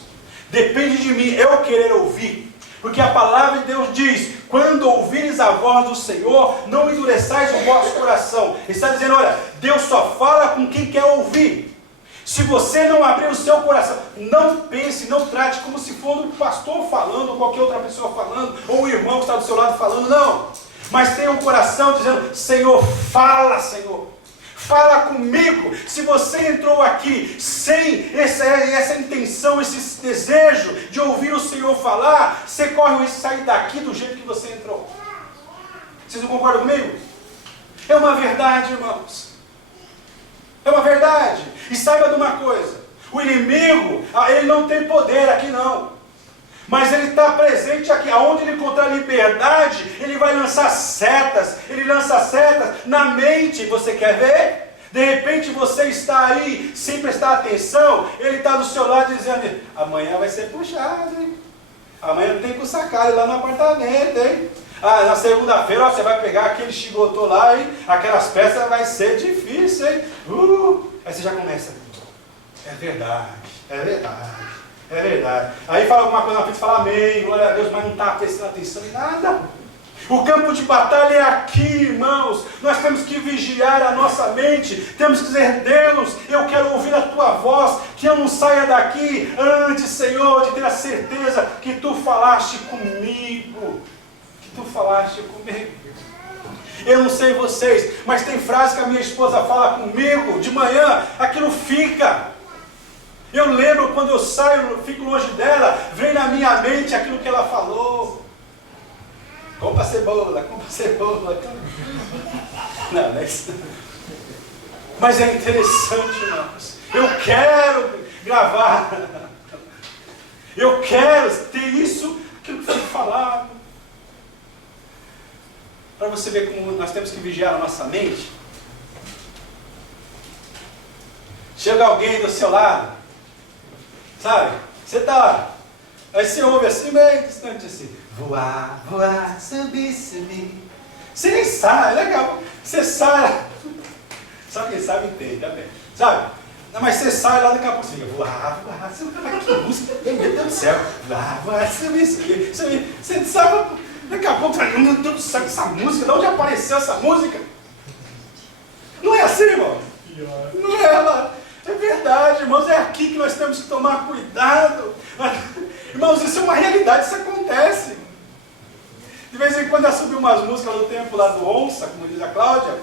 Depende de mim, eu querer ouvir. Porque a palavra de Deus diz, quando ouvires a voz do Senhor, não endureçais o vosso coração. Ele está dizendo, olha, Deus só fala com quem quer ouvir. Se você não abrir o seu coração, não pense, não trate como se for um pastor falando, ou qualquer outra pessoa falando, ou o irmão que está do seu lado falando, não. Mas tenha um coração dizendo, Senhor, fala, Senhor. Fala comigo. Se você entrou aqui sem essa intenção, esse desejo de ouvir o Senhor falar, você corre o risco de sair daqui do jeito que você entrou. Vocês não concordam comigo? É uma verdade, irmãos. É uma verdade. E saiba de uma coisa. O inimigo, ele não tem poder aqui não. Mas ele está presente aqui. Aonde ele encontrar liberdade, ele vai lançar setas. Ele lança setas na mente. Você quer ver? De repente você está aí, sem prestar atenção. Ele está do seu lado dizendo, amanhã vai ser puxado, hein? Amanhã tem que sacar ele lá no apartamento, hein? Na segunda-feira você vai pegar aquele chigotô lá, hein? Aquelas peças vai ser difícil, hein? Aí você já começa. É verdade, é verdade. É verdade. Aí fala alguma coisa na frente, fala amém, glória a Deus, mas não está prestando atenção em nada. O campo de batalha é aqui, irmãos. Nós temos que vigiar a nossa mente. Temos que dizer, Deus, eu quero ouvir a tua voz. Que eu não saia daqui antes, Senhor, de ter a certeza que tu falaste comigo. Que tu falaste comigo. Eu não sei vocês, mas tem frase que a minha esposa fala comigo de manhã, aquilo fica. Eu lembro quando eu saio, fico longe dela, vem na minha mente aquilo que ela falou. Compra cebola, compra cebola. Não, não é isso. Mas é interessante, irmãos. Eu quero gravar. Eu quero ter isso, aquilo que foi falado. Para você ver como nós temos que vigiar a nossa mente. Chega alguém do seu lado. Sabe? Você está lá. Aí você ouve assim, meio distante assim. Voar, voar, subir, subir. Você nem sabe, é legal. Você sai. Só quem sabe entende, tá bem. Sabe? Não, mas você sai lá daqui a pouco. Você fica, voar, voar, subir. Que música, meu Deus do céu. Voar, voar, subir, subir. Você sabe, daqui a pouco, meu Deus do céu, essa música, de onde apareceu essa música? Não é assim, irmão? Não é ela. É verdade, irmãos, é aqui que nós temos que tomar cuidado. Irmãos, isso é uma realidade, isso acontece. De vez em quando eu subi umas músicas no tempo lá do Onça, como diz a Cláudia,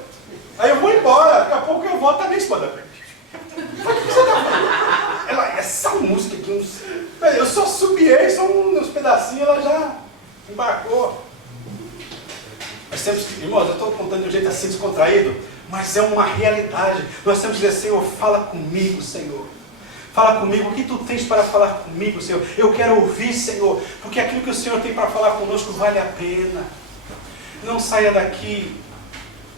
aí eu vou embora, daqui a pouco eu volto a minha esposa. O que você está falando? Ela, essa música aqui, eu só subiei, só uns pedacinhos, ela já embarcou. Nós temos que, irmãos, eu estou contando de um jeito assim descontraído, mas é uma realidade. Nós temos que dizer, Senhor, fala comigo, Senhor. Fala comigo, o que tu tens para falar comigo, Senhor? Eu quero ouvir, Senhor, porque aquilo que o Senhor tem para falar conosco vale a pena. Não saia daqui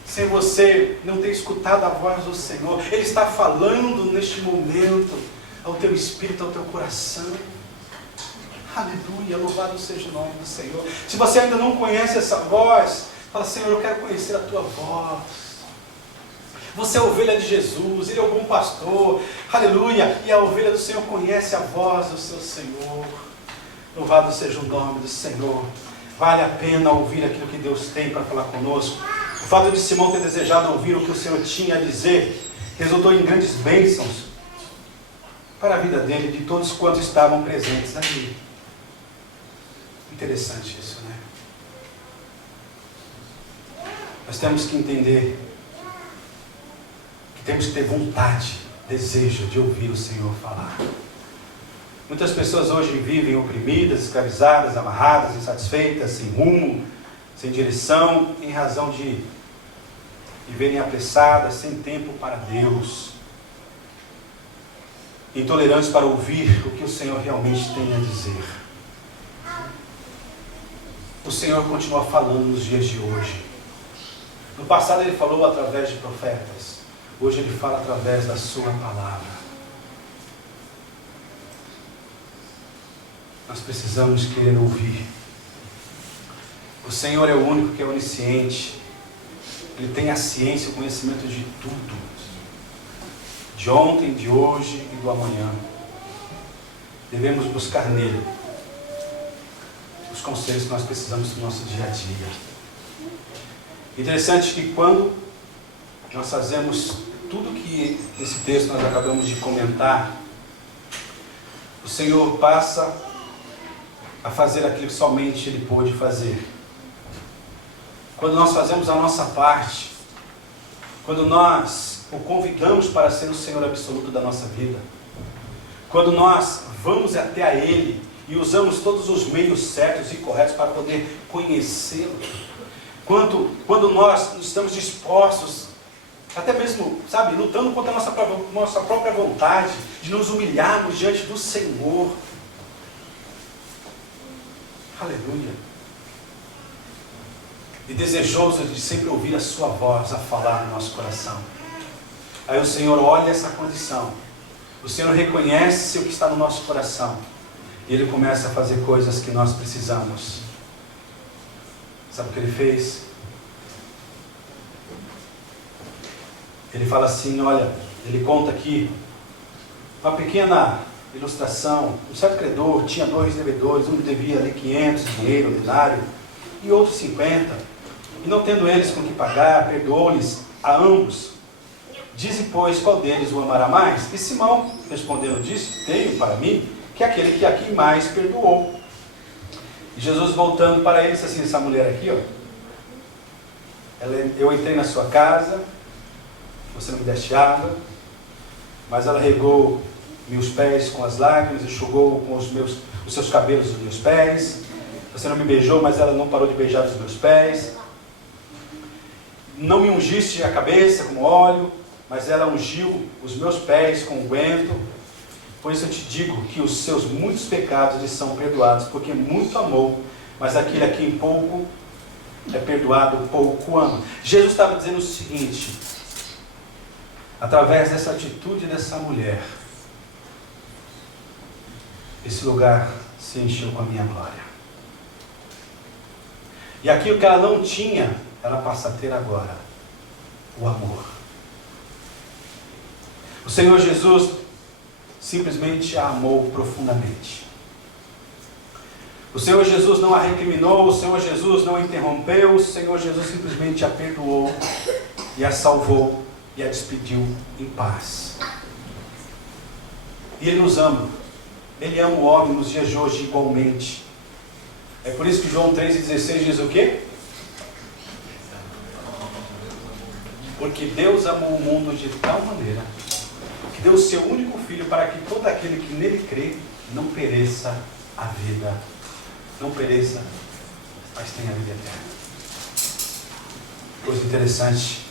sem você não ter escutado a voz do Senhor. Ele está falando neste momento ao teu espírito, ao teu coração. Aleluia, louvado seja o nome do Senhor. Se você ainda não conhece essa voz, fala: Senhor, eu quero conhecer a tua voz. Você é a ovelha de Jesus, Ele é o bom pastor, aleluia, e a ovelha do Senhor conhece a voz do seu Senhor. Louvado seja o nome do Senhor. Vale a pena ouvir aquilo que Deus tem para falar conosco. O fato de Simão ter desejado ouvir o que o Senhor tinha a dizer resultou em grandes bênçãos para a vida dele e de todos quantos estavam presentes ali. Interessante isso, né? Nós temos que entender que temos que ter vontade, desejo de ouvir o Senhor falar. Muitas pessoas hoje vivem oprimidas, escravizadas, amarradas, insatisfeitas, sem rumo, sem direção, em razão de viverem apressadas, sem tempo para Deus, intolerantes para ouvir o que o Senhor realmente tem a dizer. O Senhor continua falando nos dias de hoje. No passado Ele falou através de profetas. Hoje Ele fala através da sua palavra. Nós precisamos querer ouvir. O Senhor é o único que é onisciente. Ele tem a ciência, o conhecimento de tudo. De ontem, de hoje e do amanhã. Devemos buscar nele os conselhos que nós precisamos no nosso dia a dia. Interessante que quando nós fazemos tudo que esse texto nós acabamos de comentar, o Senhor passa a fazer aquilo que somente Ele pôde fazer. Quando nós fazemos a nossa parte, quando nós o convidamos para ser o Senhor absoluto da nossa vida, quando nós vamos até a Ele e usamos todos os meios certos e corretos para poder conhecê-lo, quando nós estamos dispostos, até mesmo, lutando contra a nossa própria vontade, de nos humilharmos diante do Senhor. Aleluia. E desejoso de sempre ouvir a sua voz a falar no nosso coração. Aí o Senhor olha essa condição. O Senhor reconhece o que está no nosso coração. E Ele começa a fazer coisas que nós precisamos. Sabe o que Ele fez? Ele fala assim, olha, Ele conta aqui uma pequena ilustração. Um certo credor tinha 2 devedores, um devia ali 500 dinheiro, denário, e outro 50. E não tendo eles com que pagar, perdoou-lhes a ambos. Dize, pois, qual deles o amará mais? E Simão, respondendo, disse: tenho para mim que aquele que aqui mais perdoou. E Jesus, voltando para ele, disse assim: essa mulher aqui, eu entrei na sua casa, você não me deste água, mas ela regou meus pés com as lágrimas, enxugou com os seus cabelos os meus pés. Você não me beijou, mas ela não parou de beijar os meus pés. Não me ungiste a cabeça com óleo, mas ela ungiu os meus pés com unguento. Por isso eu te digo que os seus muitos pecados lhe são perdoados, porque muito amou, mas aquele a quem pouco é perdoado, pouco ama. Jesus estava dizendo o seguinte, através dessa atitude dessa mulher, esse lugar se encheu com a minha glória. E aquilo que ela não tinha, ela passa a ter agora: o amor. O Senhor Jesus simplesmente a amou profundamente. O Senhor Jesus não a recriminou, o Senhor Jesus não a interrompeu, o Senhor Jesus simplesmente a perdoou e a salvou e a despediu em paz. E Ele nos ama. Ele ama o homem nos dias de hoje igualmente. É por isso que João 3,16 diz o quê? Porque Deus amou o mundo de tal maneira que deu o seu único Filho para que todo aquele que nele crê não pereça a vida. Não pereça, mas tenha a vida eterna. Coisa interessante.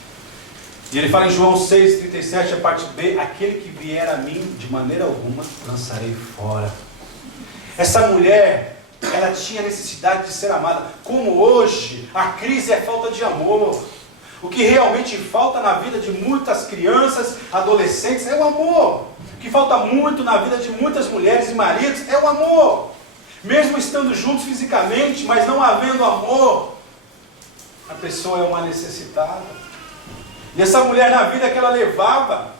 E ele fala em João 6,37, a parte B: aquele que vier a mim, de maneira alguma lançarei fora. Essa mulher, ela tinha necessidade de ser amada. Como hoje, a crise é falta de amor. O que realmente falta na vida de muitas crianças, adolescentes, é o amor. O que falta muito na vida de muitas mulheres e maridos é o amor. Mesmo estando juntos fisicamente, mas não havendo amor, a pessoa é uma necessitada. E essa mulher, na vida que ela levava,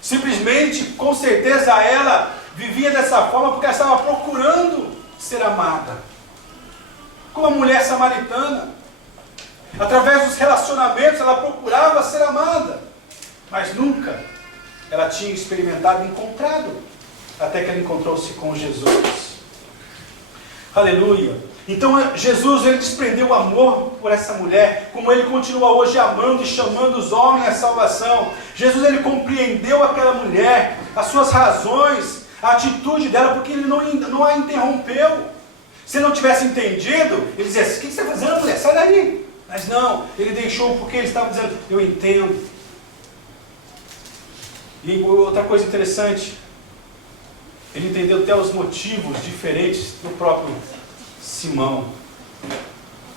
simplesmente, com certeza, ela vivia dessa forma porque ela estava procurando ser amada. Como a mulher samaritana. Através dos relacionamentos, ela procurava ser amada. Mas nunca ela tinha experimentado e encontrado. Até que ela encontrou-se com Jesus. Aleluia. Então Jesus, ele desprendeu o amor por essa mulher, como ele continua hoje amando e chamando os homens à salvação. Jesus, ele compreendeu aquela mulher, as suas razões, a atitude dela, porque ele não a interrompeu. Se ele não tivesse entendido, ele dizia: o que você está fazendo, mulher? Sai daí. Mas não, ele deixou porque ele estava dizendo: eu entendo. E outra coisa interessante, ele entendeu até os motivos diferentes do próprio Simão.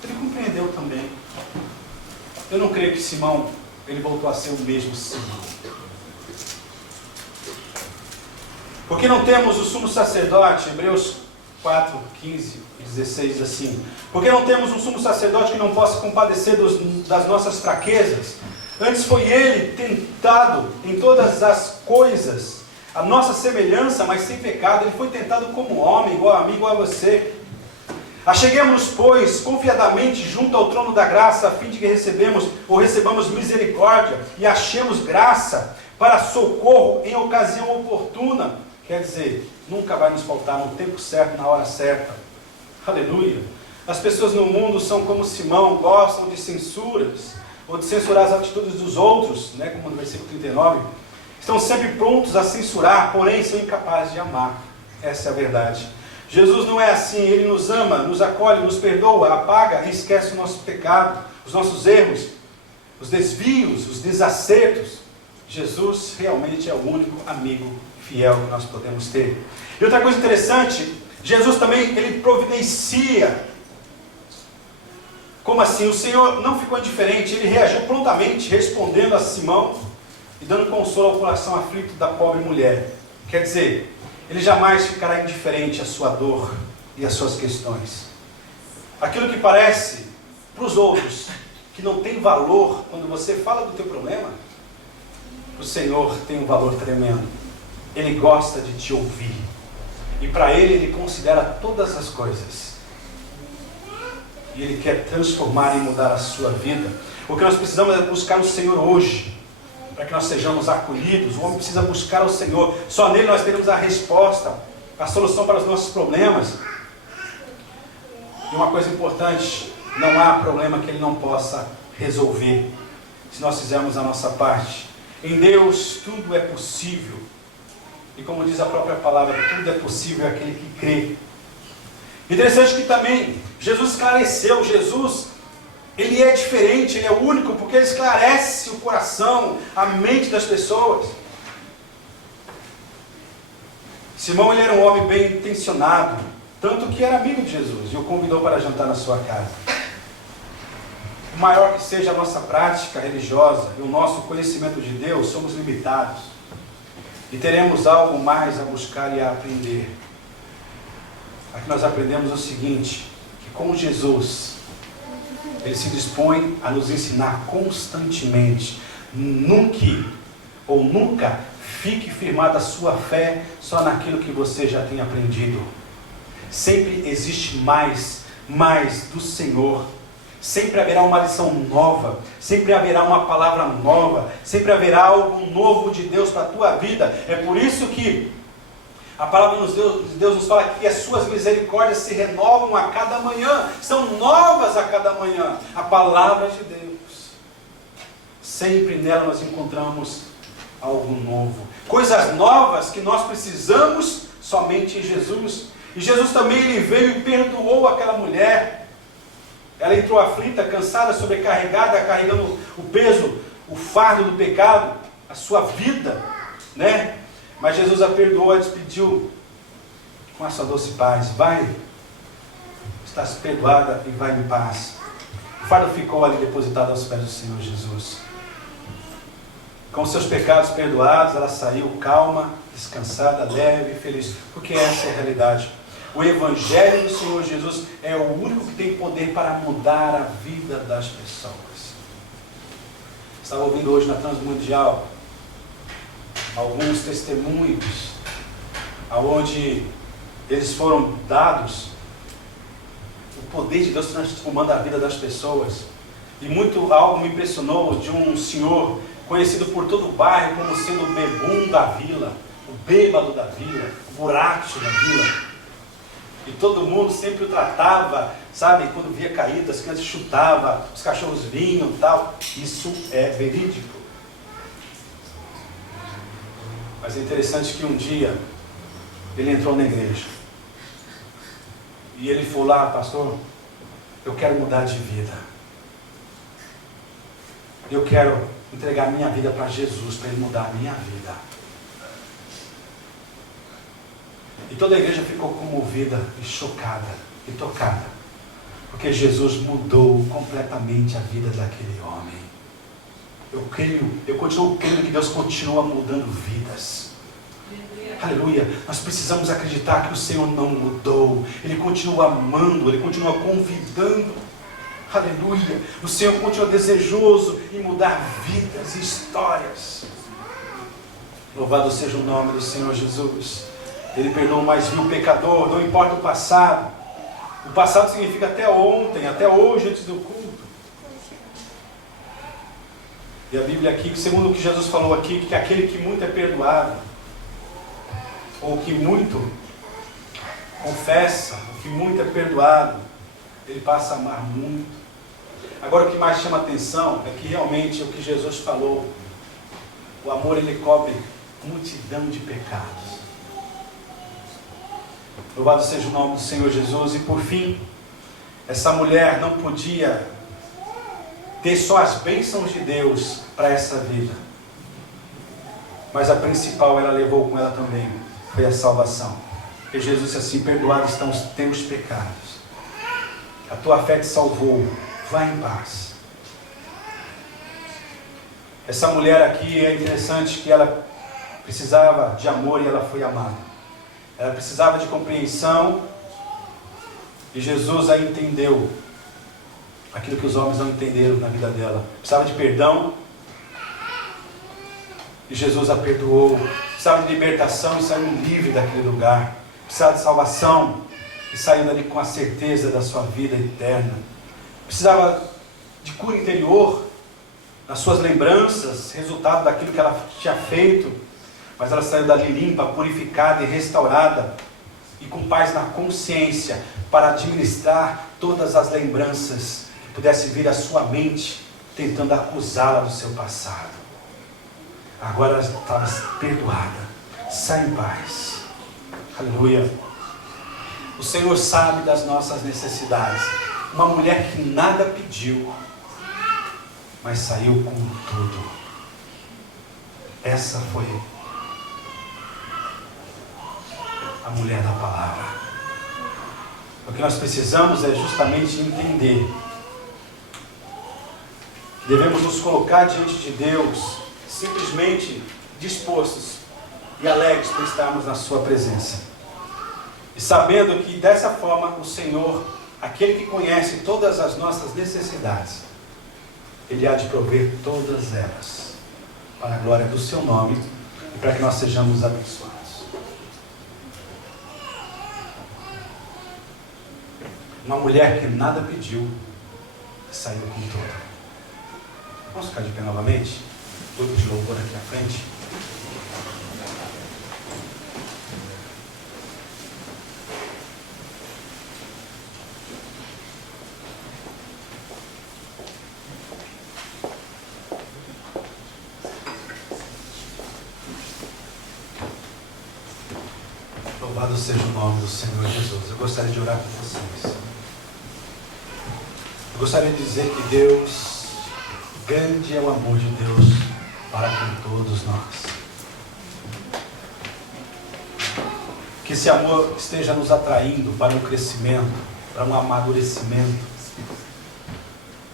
Ele compreendeu também. Eu não creio que Simão, ele voltou a ser o mesmo Simão. Porque não temos o sumo sacerdote, Hebreus 4, 15 e 16 diz assim: porque não temos um sumo sacerdote que não possa compadecer das nossas fraquezas. Antes foi ele tentado em todas as coisas, a nossa semelhança, mas sem pecado. Ele foi tentado como homem, igual a mim, igual a você. Acheguemos-nos, pois, confiadamente junto ao trono da graça, a fim de que recebamos misericórdia e achemos graça para socorro em ocasião oportuna. Quer dizer, nunca vai nos faltar no tempo certo, na hora certa. Aleluia. As pessoas no mundo são como Simão, gostam de censuras, ou de censurar as atitudes dos outros, como no versículo 39. Estão sempre prontos a censurar, porém são incapazes de amar. Essa é a verdade. Jesus não é assim. Ele nos ama, nos acolhe, nos perdoa, apaga e esquece o nosso pecado, os nossos erros, os desvios, os desacertos. Jesus realmente é o único amigo fiel que nós podemos ter. E outra coisa interessante, Jesus também, ele providencia. Como assim? O Senhor não ficou indiferente, ele reagiu prontamente, respondendo a Simão e dando consolo ao coração aflito da pobre mulher. Quer dizer, ele jamais ficará indiferente à sua dor e às suas questões. Aquilo que parece para os outros que não tem valor quando você fala do teu problema, o Senhor tem um valor tremendo. Ele gosta de te ouvir. E para ele considera todas as coisas. E ele quer transformar e mudar a sua vida. O que nós precisamos é buscar o Senhor hoje, para que nós sejamos acolhidos. O homem precisa buscar o Senhor. Só nele nós teremos a resposta, a solução para os nossos problemas. E uma coisa importante, não há problema que ele não possa resolver, se nós fizermos a nossa parte. Em Deus tudo é possível. E como diz a própria palavra, tudo é possível àquele que crê. Interessante que também Jesus esclareceu. Jesus, ele é diferente, ele é único, porque ele esclarece o coração, a mente das pessoas. Simão, ele era um homem bem intencionado, tanto que era amigo de Jesus e o convidou para jantar na sua casa. Por maior que seja a nossa prática religiosa e o nosso conhecimento de Deus, somos limitados e teremos algo mais a buscar e a aprender. Aqui nós aprendemos o seguinte, que com Jesus, ele se dispõe a nos ensinar constantemente. Nunca fique firmada a sua fé só naquilo que você já tem aprendido. Sempre existe mais do Senhor. Sempre haverá uma lição nova, sempre haverá uma palavra nova, sempre haverá algo novo de Deus para a tua vida. É por isso que a palavra de Deus nos fala que as suas misericórdias se renovam a cada manhã, são novas a cada manhã. A palavra de Deus, sempre nela nós encontramos algo novo, coisas novas que nós precisamos somente em Jesus. E Jesus também, ele veio e perdoou aquela mulher. Ela entrou aflita, cansada, sobrecarregada, carregando o peso, o fardo do pecado, a sua vida, né? Mas Jesus a perdoou, a despediu com a sua doce paz. Vai, estás perdoada e vai em paz. O fardo ficou ali depositado aos pés do Senhor Jesus. Com seus pecados perdoados, ela saiu calma, descansada, leve e feliz, porque essa é a realidade. O Evangelho do Senhor Jesus é o único que tem poder para mudar a vida das pessoas. Estava ouvindo hoje na Transmundial alguns testemunhos onde eles foram dados o poder de Deus transformando a vida das pessoas. E algo me impressionou de um senhor conhecido por todo o bairro como sendo o bebum da vila, o bêbado da vila, o buraco da vila. E todo mundo sempre o tratava, sabe, quando via caído, as crianças chutavam, os cachorros vinham e tal. Isso é verídico. Mas é interessante que um dia ele entrou na igreja. E ele falou lá, pastor, eu quero mudar de vida. Eu quero entregar minha vida para Jesus, para Ele mudar a minha vida. E toda a igreja ficou comovida e chocada e tocada, porque Jesus mudou completamente a vida daquele homem. Eu continuo crendo que Deus continua mudando vidas. Aleluia. Nós precisamos acreditar que o Senhor não mudou. Ele continua amando, Ele continua convidando. Aleluia. O Senhor continua desejoso em mudar vidas e histórias. Louvado seja o nome do Senhor Jesus. Ele perdoa o mais vil pecador, não importa o passado. O passado significa até ontem, até hoje, antes do culto. E a Bíblia aqui, segundo o que Jesus falou aqui, que aquele que muito é perdoado, ou que muito confessa, o que muito é perdoado, ele passa a amar muito. Agora o que mais chama atenção é que realmente o que Jesus falou, o amor ele cobre multidão de pecados. Louvado seja o nome do Senhor Jesus. E por fim, essa mulher não podia ter só as bênçãos de Deus para essa vida, mas a principal ela levou com ela também, foi a salvação. Porque Jesus disse assim: perdoados estão os teus pecados, a tua fé te salvou, vai em paz. Essa mulher aqui é interessante que ela precisava de amor e ela foi amada. Ela precisava de compreensão e Jesus a entendeu aquilo que os homens não entenderam na vida dela. Precisava de perdão e Jesus a perdoou. Precisava de libertação e saiu livre daquele lugar. Precisava de salvação e saiu dali com a certeza da sua vida eterna. Precisava de cura interior nas suas lembranças, resultado daquilo que ela tinha feito. Mas ela saiu dali limpa, purificada e restaurada, e com paz na consciência, para administrar todas as lembranças que pudesse vir à sua mente, tentando acusá-la do seu passado. Agora ela estava perdoada, sai em paz. Aleluia. O Senhor sabe das nossas necessidades. Uma mulher que nada pediu, mas saiu com tudo. Essa foi a mulher da palavra. O que nós precisamos é justamente entender que devemos nos colocar diante de Deus simplesmente dispostos e alegres por estarmos na sua presença, e sabendo que dessa forma o Senhor, aquele que conhece todas as nossas necessidades, Ele há de prover todas elas para a glória do seu nome e para que nós sejamos abençoados. Uma mulher que nada pediu, saiu com tudo. Vamos ficar de pé novamente? Grupo de louvor aqui à frente. Louvado seja o nome do Senhor Jesus. Eu gostaria de orar com vocês. Eu gostaria de dizer que Deus, grande é o amor de Deus para com todos nós. Que esse amor esteja nos atraindo para um crescimento, para um amadurecimento,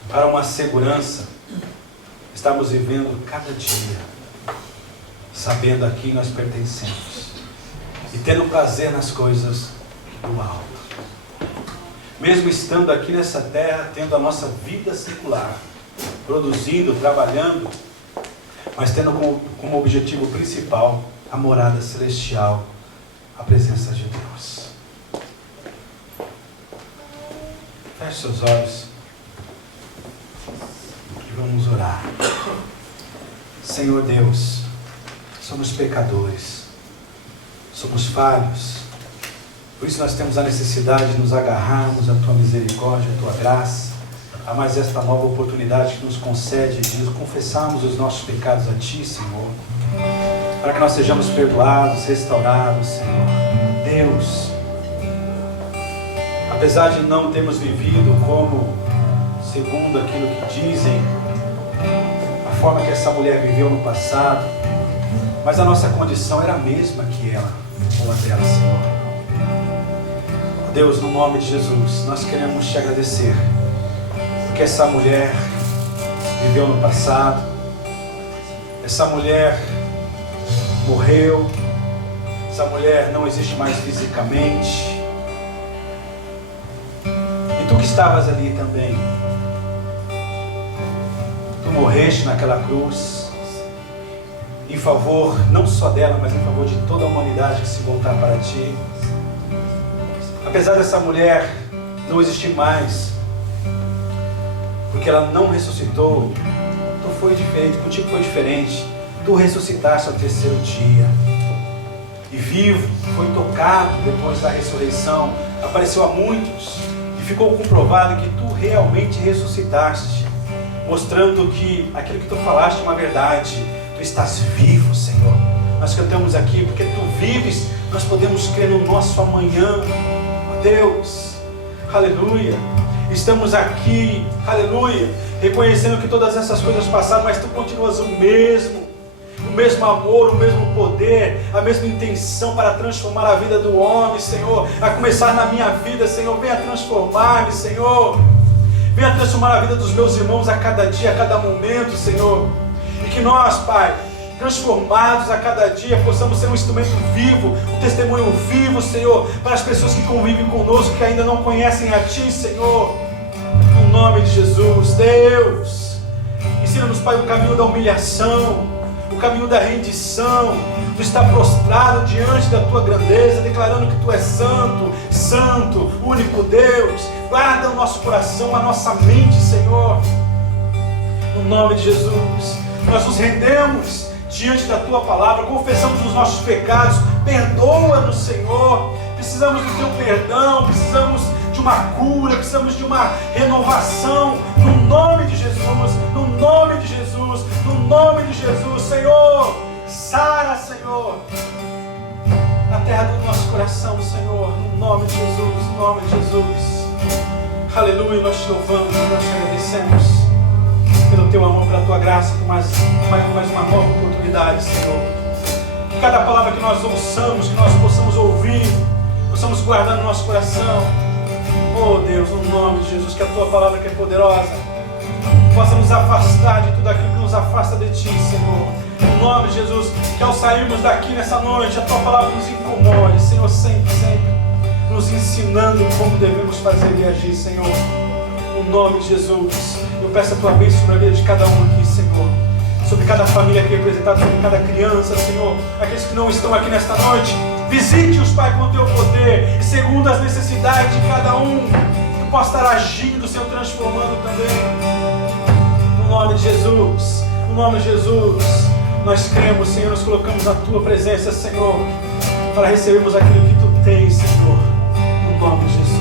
para uma segurança. Estamos vivendo cada dia, sabendo a quem nós pertencemos e tendo prazer nas coisas do alto. Mesmo estando aqui nessa terra, tendo a nossa vida secular, produzindo, trabalhando, mas tendo como objetivo principal a morada celestial, a presença de Deus. Feche seus olhos e vamos orar. Senhor Deus, somos pecadores, somos falhos, por isso nós temos a necessidade de nos agarrarmos à Tua misericórdia, à Tua graça, a mais esta nova oportunidade que nos concede de confessarmos os nossos pecados a Ti, Senhor, para que nós sejamos perdoados, restaurados, Senhor. Deus, apesar de não termos vivido como segundo aquilo que dizem, a forma que essa mulher viveu no passado, mas a nossa condição era a mesma que ela, ou a dela, Senhor. Deus, no nome de Jesus, nós queremos Te agradecer, porque essa mulher viveu no passado, essa mulher morreu, essa mulher não existe mais fisicamente, e Tu que estavas ali também, Tu morreste naquela cruz, em favor não só dela, mas em favor de toda a humanidade que se voltar para Ti. Apesar dessa mulher não existir mais, porque ela não ressuscitou, Tu foi diferente, contigo foi diferente. Tu ressuscitaste ao terceiro dia, e vivo, foi tocado depois da ressurreição, apareceu a muitos, e ficou comprovado que Tu realmente ressuscitaste, mostrando que aquilo que Tu falaste é uma verdade. Tu estás vivo, Senhor. Nós cantamos aqui, porque Tu vives, nós podemos crer no nosso amanhã. Deus, aleluia, estamos aqui, aleluia, reconhecendo que todas essas coisas passaram, mas Tu continuas o mesmo amor, o mesmo poder, a mesma intenção para transformar a vida do homem, Senhor, a começar na minha vida, Senhor. Venha transformar-me, Senhor, venha transformar a vida dos meus irmãos a cada dia, a cada momento, Senhor, e que nós, Pai, transformados a cada dia, possamos ser um instrumento vivo, um testemunho vivo, Senhor, para as pessoas que convivem conosco, que ainda não conhecem a Ti, Senhor, no nome de Jesus. Deus, ensina-nos, Pai, o caminho da humilhação, o caminho da rendição, de estar prostrado diante da Tua grandeza, declarando que Tu és santo, santo, único Deus. Guarda o nosso coração, a nossa mente, Senhor, no nome de Jesus. Nós nos rendemos diante da Tua palavra, confessamos os nossos pecados, perdoa-nos, Senhor. Precisamos do Teu perdão, precisamos de uma cura, precisamos de uma renovação, no nome de Jesus, no nome de Jesus, no nome de Jesus, Senhor. Sara, Senhor, na terra do nosso coração, Senhor, no nome de Jesus, no nome de Jesus. Aleluia, nós Te louvamos, nós Te agradecemos pelo Teu amor, pela Tua graça, por mais uma nova oportunidade, Senhor. Que cada palavra que nós ouçamos, que nós possamos ouvir, possamos guardar no nosso coração. Oh Deus, no nome de Jesus, que a Tua palavra, que é poderosa, possa nos afastar de tudo aquilo que nos afasta de Ti, Senhor. No nome de Jesus, que ao sairmos daqui nessa noite, a Tua palavra nos incomode, Senhor, sempre, sempre, nos ensinando como devemos fazer e agir, Senhor. No nome de Jesus, eu peço a Tua bênção sobre a vida de cada um aqui, Senhor, sobre cada família aqui representada, sobre cada criança, Senhor, aqueles que não estão aqui nesta noite. Visite-os, Pai, com o Teu poder, e segundo as necessidades de cada um, Tu possa estar agindo, Senhor, transformando também. No nome de Jesus, no nome de Jesus, nós cremos, Senhor, nós colocamos na Tua presença, Senhor, para recebermos aquilo que Tu tens, Senhor, no nome de Jesus.